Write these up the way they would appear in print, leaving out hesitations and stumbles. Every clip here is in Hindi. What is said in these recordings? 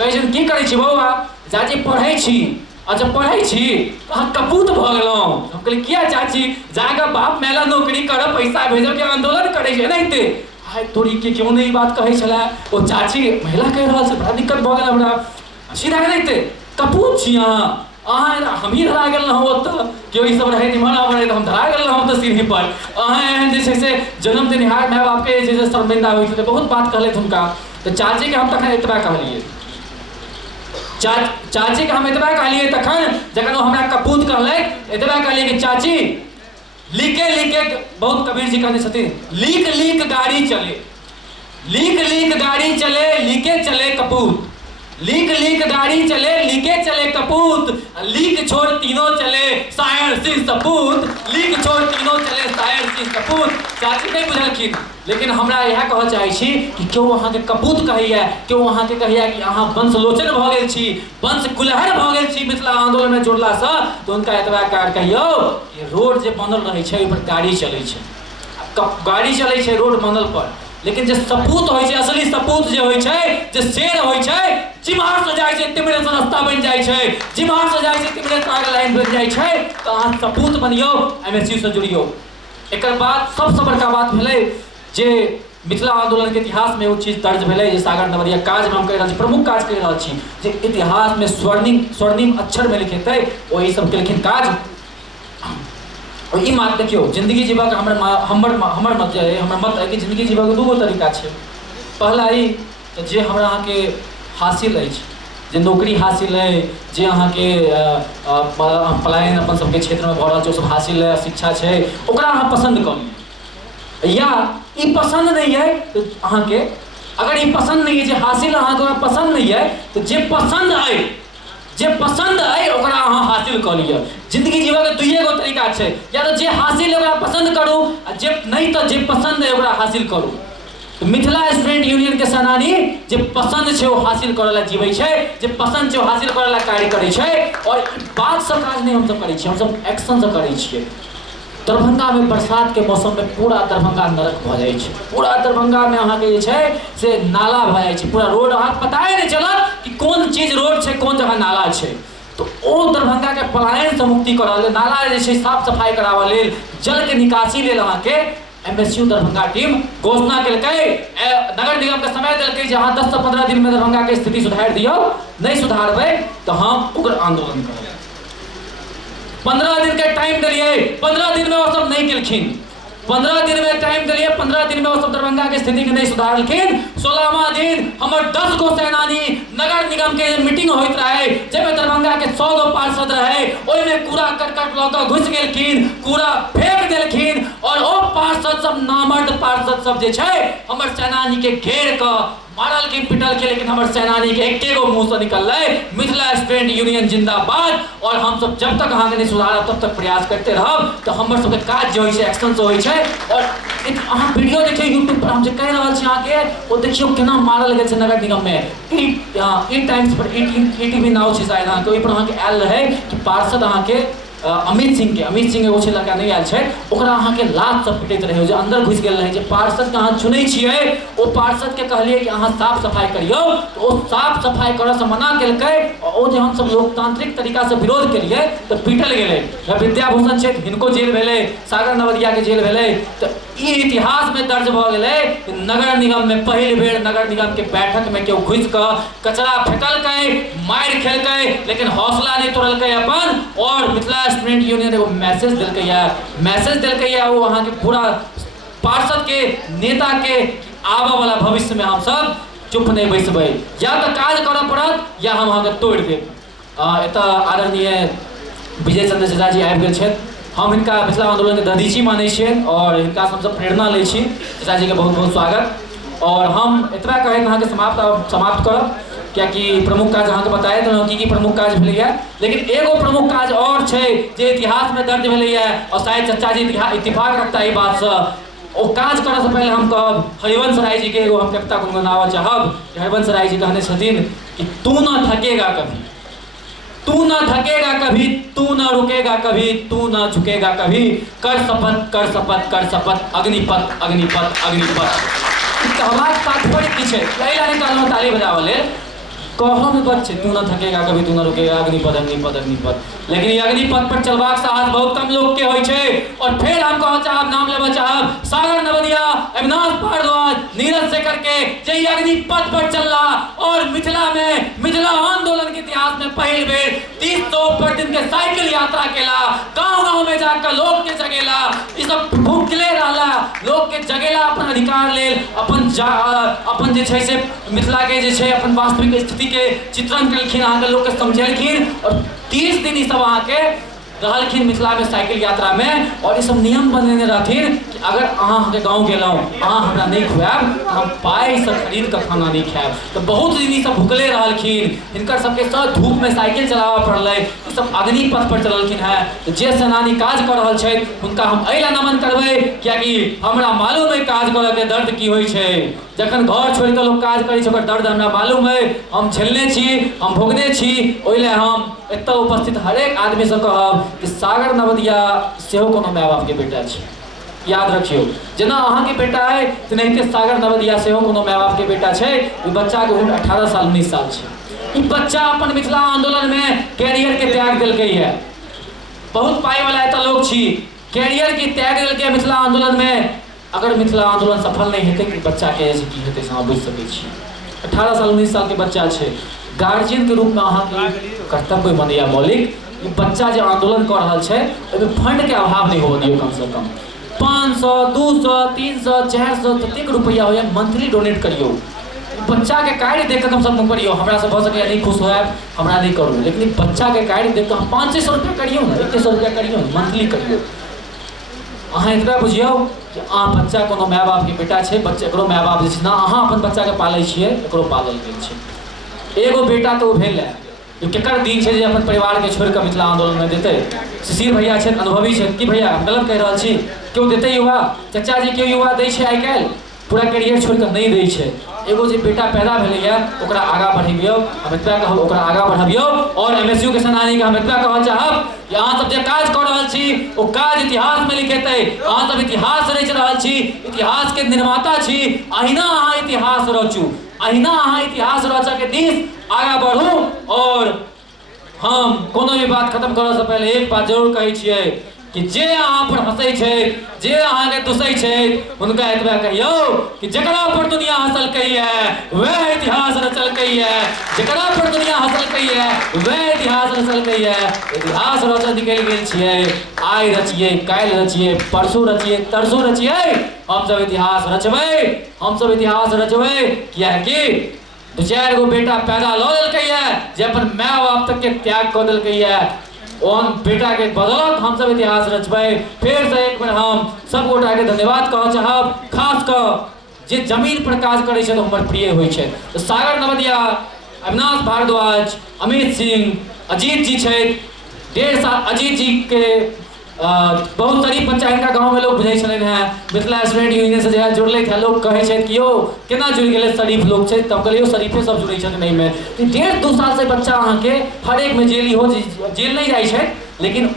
कहै छै की करै छी बौआ चाची पढ़ै छी अच्छा पढ़ै छी अहाँ कपूत भऽ गेलहुँ हम कहलिए किया चाची जाके बाप मेला नौकरी करब पैसा भेजब के आंदोलन करै छै एनाहिते हाय तोरी के क्यों नहीं बात कहै छलै ओ चाची महिला कहि रहल छै बड़ा दिक्कत भऽ गेल हमरा सीधा एनाहिते कपूत छी अहाँ हम ही धरा गेल रहौं ओतऽ केओ ई सब रहै निमन आबै तऽ हम धरा गेल रहौं तऽ सीढ़ी पर अहाँ एहन जे छै से जन्म देनिहार माय बापके जे छै से शर्मिंदा होइ छै बहुत बात कहलथि हुनका तऽ चाची के हम तखन एतबा कहलिए चाची के हम एतबा कहलिए तखन जखन ओ हमरा कपूत कहलथि एतबा कहलिए कि चाची लीके लीके बहुत कबीर जी कहने छथिन लीक लीक गाड़ी चले लीके चले कपूत लीक लीक गाड़ी चले लीके चले कपूत लीक छोड़ तीनों चले शायर सिंह सपूत लीक छोड़ तीनों चले शायर सिंह सपूत चाची नहीं बुझलखिन लेकिन हमरा यह कह चाहै छी कि केओ अहाँके कपूत कहैया केओ अहाँके कहैया कि अहाँ वंशलोचन भऽ गेल छी वंश कुलहर भऽ गेल छी मिथिला आंदोलन में जोड़लासँ तऽ हुनका एतबा कार कहियौ कि रोड जे बनल रहै छै ओहि पर गाड़ी चलै छै गाड़ी चलै छै रोड बनल पर लेकिन जे सपूत होइ छै असली सपूत जे होइ छै जे शेर होइ छै जिम्हार से जाइ छै तिमरे से रास्ता बनि जाइ छै जिम्हार से जाइ छै तिमरे से आगे लाइन बनि जाइ छै तऽ अहाँ सपूत बनियौ एमएसयू से जुड़ियौ एकर बाद सबसे बड़का बात भेलै जे मिथिला आंदोलन के इतिहास में वो चीज दर्ज भेलै जे सागर नवरिया काज में हम कहि रहल छी प्रमुख काज कहि रहल छी जे इतिहास में स्वर्णिम अक्षर में लिखेतै ओही सब केलखिन काज और ई बात देखियो जिंदगी जीवा के हमर मत है कि जिंदगी जीवा के दूगो तरीका छै पहला ई जे हमरा अहाँ के हासिल अछि जे नौकरी हासिल है जे अहाँ के पलायन अपन सबके क्षेत्र में भऽ रहल छै सब हासिल है शिक्षा छै ओकरा अहाँ पसंद कऽ लिअ या ई पसंद नहीं है तो अहाँ के अगर ई पसंद नहीं है जे हासिल अहाँ के पसंद नहीं है तो जे पसंद है ओकरा अहाँ हासिल कऽ लिअ जिंदगी जीवा के दुइये गो तरीका छै या तो जे हासिल ओकरा पसंद करू आ जे नहीं तो जे पसंद है ओकरा हासिल करू तो मिथिला स्टूडेंट यूनियन के सेनानी जे पसंद छै वो हासिल करे ला जीवै छै जे पसंद छै वो हासिल करे ला कार्य करै छै और बात से काज नहीं हम सब करै छियै हम सब एक्शन से करै छियै दरभंगा में बरसात के मौसम में पूरा दरभंगा नरक भऽ जाइ छै पूरा दरभंगा में अहाँ के जे छै से नाला भऽ जाइ छै पूरा रोड अहाँ पता ही नहीं चलत कि कोन चीज रोड छै कोन जगह नाला छै तो ओ दरभंगा के पलायन से मुक्ति करावे लेल नाला जे छै साफ सफाई करावे लेल जल के निकासी लेल अहाँ के एमएसयू दरभंगा टीम घोषणा केलकै नगर निगम के समय देलकै जे अहाँ 10 से 15 दिन में दरभंगा के स्थिति सुधार दियौ नहीं सुधारबै तो हम उग्र आंदोलन करब 15 दिन के टाइम दिलिए 15 दिन में वो सब नहीं केलखिन 15 दिन में टाइम दिलिए 15 दिन में वो सब दरभंगा के स्थिति के नहीं सुधारलखिन 16वां दिन हमर 10 गो सेनानी नगर निगम के मीटिंग होइत रहे जेमे दरभंगा के 100 गो पार्षद रहे ओहि में कूड़ा करकट लऽ कऽ घुस गेलखिन कूड़ा फेंक देलखिन और ओ पार्षद सब नामर्द पार्षद सब जे छै हमर सेनानी के घेर कऽ मारल के पिटल के लेकिन हमर सेनानी के एके गो मुंह से निकललै मिथिला स्टूडेंट यूनियन जिंदाबाद और हम सब जब तक अहाँ के नहीं सुधारब तब तक प्रयास करते रहब तो हमर सब के काज जे होइ छै एक्शन से होइ छै और अहाँ वीडियो देखियो यूट्यूब पर हम जे कहि रहल छी अहाँ के ओ देखियो केना मारल गेल छै नगर निगम में ई टाइम्स पर ईटीवी नाउ छै शायद अहाँ के ओहि पर अहाँ के आयल रहे कि पार्षद अहाँ के अमित सिंह एगो छै लड़का नहीं आयल छै ओकरा अहाँ के लात से पिटैत रहे जे अंदर घुस गेल रहे जे पार्षद के अहाँ चुनै छियै ओ पार्षद के कहलिए कि अहाँ साफ सफाई करियौ तो ओ साफ सफाई करऽ से मना केलकै और ओ जे हम सब लोकतांत्रिक तरीका से विरोध केलिए तो पीटल गेलै विद्याभूषण क्षेत्र हिनको जेल भेलै सागर नवरिया के जेल भेलै तो ई इतिहास में दर्ज भऽ गेलै कि नगर निगम में पहिल बेर नगर निगम के बैठक में केओ घुस कऽ कचरा फेंकलकै मारि खेलकै लेकिन हौसला नहीं तोड़लकै अपन और मिथिला स्टूडेंट यूनियन एगो मैसेज दिलकै या वो अहाँ के पूरा पार्षद के नेता के आबऽ वाला भविष्य में हम सब चुप नहीं बैसबै या तो काज करऽ पड़त या हम अहाँ के तोड़ देब एतऽ आदरणीय विजय चंद्र झा जी आबि गेल छथि हम इनका मिथिला आंदोलन के दधीची मानै छियै और इनका हमसब प्रेरणा लै छी चाचा जी के बहुत बहुत स्वागत और हम एतबा कहैत अहाँ के समाप्त करब क्योंकि प्रमुख काज अहाँ के बताए देलहुँ की प्रमुख काज भेलैया लेकिन एगो प्रमुख काज और छै जे इतिहास में दर्ज भेलैया और शायद चचा जी इत्तेफाक रखता ई बात से ओ काज करऽ से पहले हम कहब हरिवंश राय जी के एगो हम कविता गुनगुनावऽ चाहब हरिवंश राय जी कहने छथिन कि तू न थकेगा कभी तू न थकेगा कभी तू न रुकेगा कभी तू न झुकेगा कभी कर शपथ अग्निपथ अग्निपथ अग्निपथ कहबाक तात्पर्य की छै एहि लए कहलहुँ ताली बजावऽ लेल कहो में बच्चे तू ना थकेगा कभी तू ना रुकेगा, अग्निपथ अग्निपथ अग्निपथ। लेकिन ये अग्निपथ पर चलबाक साहस बहुत कम लोग के होय छे। और फिर हम कह चाहब नाम लेबा चाहब सागर नवदिया, अविनाश भारद्वाज, नीरज शेखर के जे अग्निपथ पर चलला और मिथिला में मिथिला आंदोलन के इतिहास में पहल बेर 300 प्रतिदिन के साइकिल यात्रा केला, गांव-गांव में जाकर लोग के जगेला, ई सब भूखले रहला, लोग के जगेला अपन अधिकार लेल, अपन जे छै से मिथिला के जे छै अपन वास्तविक स्थिति के चित्रण केलखिन, अहाँ के लोग के समझेलखिन। और 30 दिन ई सब अहाँ के रहलखिन मिथिला में साइकिल यात्रा में। और ये सब नियम बनेने रहथिन कि अगर अहाँ के गाँव गेलौं अहाँ हमरा नहीं खुआब तो हम पाई से खरीद कर खाना नहीं खाएब। तो बहुत दिन ई सब भुखले रहलखिन, हिनकर सबके सब धूप में साइकिल चलाबऽ पड़लै, ई सब अग्निपथ पर चललखिन है। तो जे सेनानी काज कर रहल छै हुनका हम एहि नमन करबै कियाकि हमरा मालूम है काज करऽ के दर्द की होइ छै। जखन घर छोड़ के लोग काज करै छै ओकर दर्द हमरा मालूम है, हम झेलने छी, हम भोगने छी। ओहि लेल हम एतऽ उपस्थित हरेक आदमी से कहब कि सागर नवदिया सेहो कोनो माय बाप के बेटा छै, याद रखियो। जेना अहाँ के बेटा है तेनाहिते सागर नवदिया सेहो कोनो माय बाप के बेटा छै। ई बच्चा के उम्र 18 साल 19 साल छै। ई बच्चा अपन मिथिला आंदोलन में कैरियर के त्याग देलकै है। बहुत पाई वाला एतऽ लोग छी, कैरियर के त्याग देलकै मिथिला आंदोलन में। अगर मिथिला आंदोलन सफल नहीं हेतै कि बच्चा के एज की हेतै से अहाँ बुझि सकै छी। 18 साल 19 साल के बच्चा छै, गार्जियन के रूप में अहाँ के कर्तव्य बनैया मौलिक। बच्चा जो आंदोलन कर रहा है ओहिमे फंड के अभाव नहीं हो दियो, कम से कम 500 200 300 400 तक रुपया हो मंथली डोनेट करियो। बच्चा के कार्य देख कम से कम करियो। हमरा से भऽ सके नहीं खुश होयब, हमरा नहीं करू, लेकिन बच्चा के कार्य देख कऽ 500 रुपया करियो ना, 100 रुपया करियो, मंथली करियो। अहाँ इतना बुझियो कि अहाँ बच्चा कोनो माय बाप के बेटा छै, बच्चा एकरो माय बाप जे छै ना अहाँ अपन बच्चा के पालै छियै, एकरो पालल गेल छै। एगो बेटा तो भेल है, केकर दिन छै जे अपन परिवार के छोड़ के मिथिला आंदोलन में देते। शिशिर भैया छै, अनुभवी छै कि भैया हम गलत कह रहल छी? क्यों देते युवा? चाचा जी क्यों युवा दै छै आइ काल्हि? पूरा कैरियर छोड़ के नहीं दै छै। एगो जे बेटा पैदा भेलैया ओकरा आगाँ बढ़ेबियौ, हम एतबा कहब ओकरा आगाँ बढ़बियौ। और एमएसयू के सेनानी के हम एतबा कहऽ चाहब कि अहाँ सब जे काज कऽ रहल छी ओ काज इतिहास में लिखेतै। अहाँ सब इतिहास रचि रहल छी, इतिहास के निर्माता छी। अहिना अहाँ इतिहास रचू, अहिना अहाँ इतिहास रचऽ के दिस आगाँ बढ़ू। और हम कोनो भी बात खत्म करऽ से पहले एक बात जरूर कहै छियै कि जे अहाँ पर हंसै छै, जे अहाँ के दुसै छै, उनका एतबा कहियो कि जकरा पर दुनिया हंसलकै है वह इतिहास रचलकै है, जकरा पर दुनिया हंसलकै है वह इतिहास रचलकै है। इतिहास रचऽ निकलि गेल छियै, आइ रचिए, काल्हि रचिए, परसू रचिए, तरसू रचिए, हम सब इतिहास रचबै, हम सब इतिहास रचबै। कियाकि 2-4 गो बेटा पैदा लऽ लेलकै है जे अपन माय बाप तक के त्याग कऽ देलकै है। ओन बेटा के बदौलत हम सब इतिहास रचबै। फिर से एक बार हम सब गोटा के धन्यवाद कहऽ चाहब, खास कऽ जे जमीन पर काज करै छै तो हमर प्रिय होइ छै। तो सागर नवदिया, अविनाश भारद्वाज, अमित सिंह, अजीत जी छै। 1.5 साल अजीत जी के बहुत शरीफ बच्चा हिनका गाँव में लोग बुझै छलनि हैं। मिथिला स्टूडेंट यूनियन से जहिया जुड़लै था लोग कहै छै कि यौ केना जुड़ि गेलै, शरीफ लोग छै। तब कहलियै शरीफे सब जुड़ै छथिन एहिमे। 1.5-2 साल से बच्चा अहाँके हर एक में जेल हो, जेल नहीं जाइ छै, लेकिन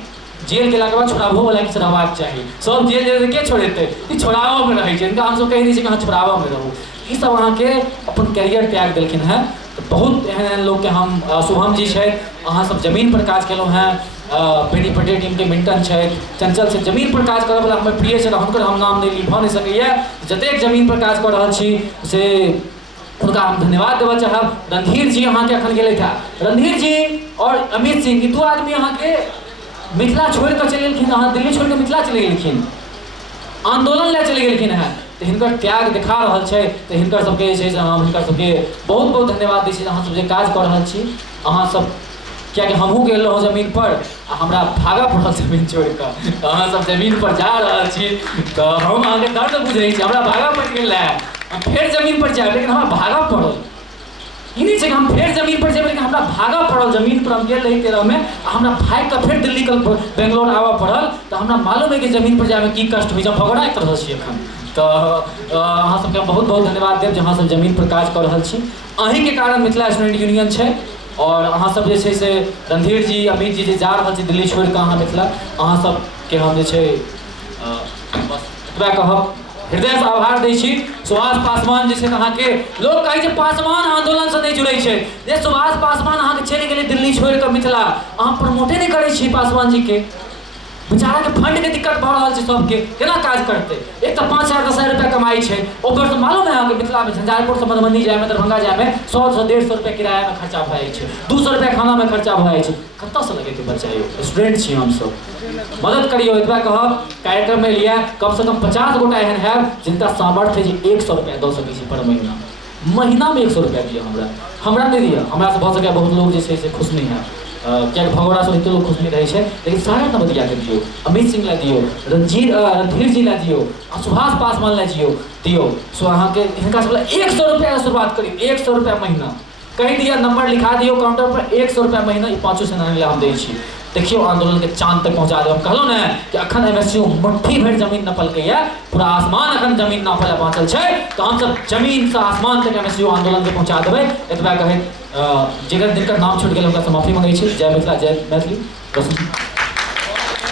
जेल गेलाके बाद छोड़ाबहो वाला किछु रहबाक चाही। सब जेल जेल के छोड़ेतै, ई छोड़ाबऽ में रहै छै। हिनका हमसब कहि दै छियै कि अहाँ छोड़ाबऽ में रहू। ई सब अहाँके अपन कैरियर त्याग देलखिन हैं। बहुत एहन लोग के हम, शुभम जी छै, अहाँ सब जमीन पर काज केलहुँ हैं। बेनी पटेल टीम के मिंटन छै, चंचल छै, जमीन पर काज करऽ वाला हमर प्रिय छै, हुनकर हम नाम नहीं भऽ नहीं सकैया। जतेक जमीन पर काज कऽ रहल छी से उनका हम धन्यवाद देवऽ चाहब। रणधीर जी अहाँ के अखन गेलै था, रणधीर जी और अमित सिंह, 2 आदमी अहाँ के मिथिला छोड़ कऽ चलि गेलखिन। अहाँ दिल्ली छोड़ के मिथिला चलि गेलखिन, आंदोलन ले चलि गेलखिन हैं। तो हिनकर त्याग देखा रहल छै। तो हिनकर सबके जे छै से हम हिनकर सबके बहुत बहुत धन्यवाद दै छी। अहाँ सब जे काज कऽ रहल छी, अहाँ सब, कियाकि हमहूँ गेल रहौं जमीन पर आ हमरा भागऽ पड़ल जमीन छोड़ कऽ। अहाँ सब जमीन पर जा रहल छी तो हम अहाँके दर्द बुझै छी, हमरा भागऽ पड़ि गेल है। हम फेर जमीन पर जायब लेकिन हमरा भागऽ पड़ल। ई नहीं छै कि हम फेर जमीन पर जेबै, लेकिन हमरा भागऽ पड़ल। जमीन पर हम गेल रही 13 में आ हमरा भागि कऽ फेर दिल्ली बेंगलोर आबऽ पड़ल। तो हमरा मालूम है कि जमीन पर जायमे की कष्ट होइ छै। भगोड़ा एक तरह छी एखन। तो अहाँ सबके बहुत बहुत धन्यवाद देब जे अहाँ सब जमीन पर काज कऽ रहल छी। अहीं के कारण मिथिला स्टूडेंट यूनियन छै। और अहाँ सब जे छै से रणधीर जी, अमित जी जे जा रहल छी दिल्ली छोड़ि कऽ अहाँ मिथिला, अहाँ सबके हम जे छै बस एतबा कहब। हृदय से आभार दै छी सुभाष पासवान जी से कहा के लोग कहे छै पासवान आंदोलन से नहीं जुड़े छै जे सुभाष पासवान अहाँ के चलि गेलै दिल्ली छोड़ के मिथिला अहाँ प्रमोटे नहीं करे छी पासवान जी के बेचारा के फंड के दिक्कत भ रहल छै सबके केना काज करते एक तो 5,000-10,000 रुपया कमाई छै ऊपर से मालूम है अहाँ के मिथिला में झंझारपुर से मधुबनी जाए में दरभंगा जाए में 100 से 150 रुपया किराया में खर्चा भ जाय छै 200 रुपया खाना में खर्चा भ जाय छै कतऽ से लगे के बच्चा यो स्टूडेंट छी हम सब मदद करियो एतबा कहब कार्यक्रम में लिया कम से कम 50 गोटा एहन है जिनका सामर्थ्य है जे 100 रुपया दऽ सकै छी पर महीना में 100 रुपया दिया हमरा नहीं दिया हमरा से भऽ सकै बहुत लोग जे छै से खुश नहीं है क्या भगोड़ा से तो लोग खुश नहीं रहे हैं लेकिन सारा नवदिया के दियो अमित सिंह ला दियो रणधीर जी ला दियो सुभाष पासवान ला दियो सो अहाँ के इनका से 100 रुपया शुरुआत करी 100 रुपया महीना कहीं दिया नंबर लिखा दियो काउंटर पर 100 रुपया महीना ई 5 सेनानी ला हम दै छी देखियो आंदोलन के चांद तक पहुंचा दे हम कहलो ना कि अखन एमएसयू मुट्ठी भर जमीन नपल के या पूरा आसमान अखन जमीन नापल बाँचल छै तो हम सब जमीन से आसमान तक एमएसयू आंदोलन के पहुंचा देबै एतबा कहे जिनकर नाम छूट गेल हुनका से माफी मांगै छी जय मिथिला जय मैथिली।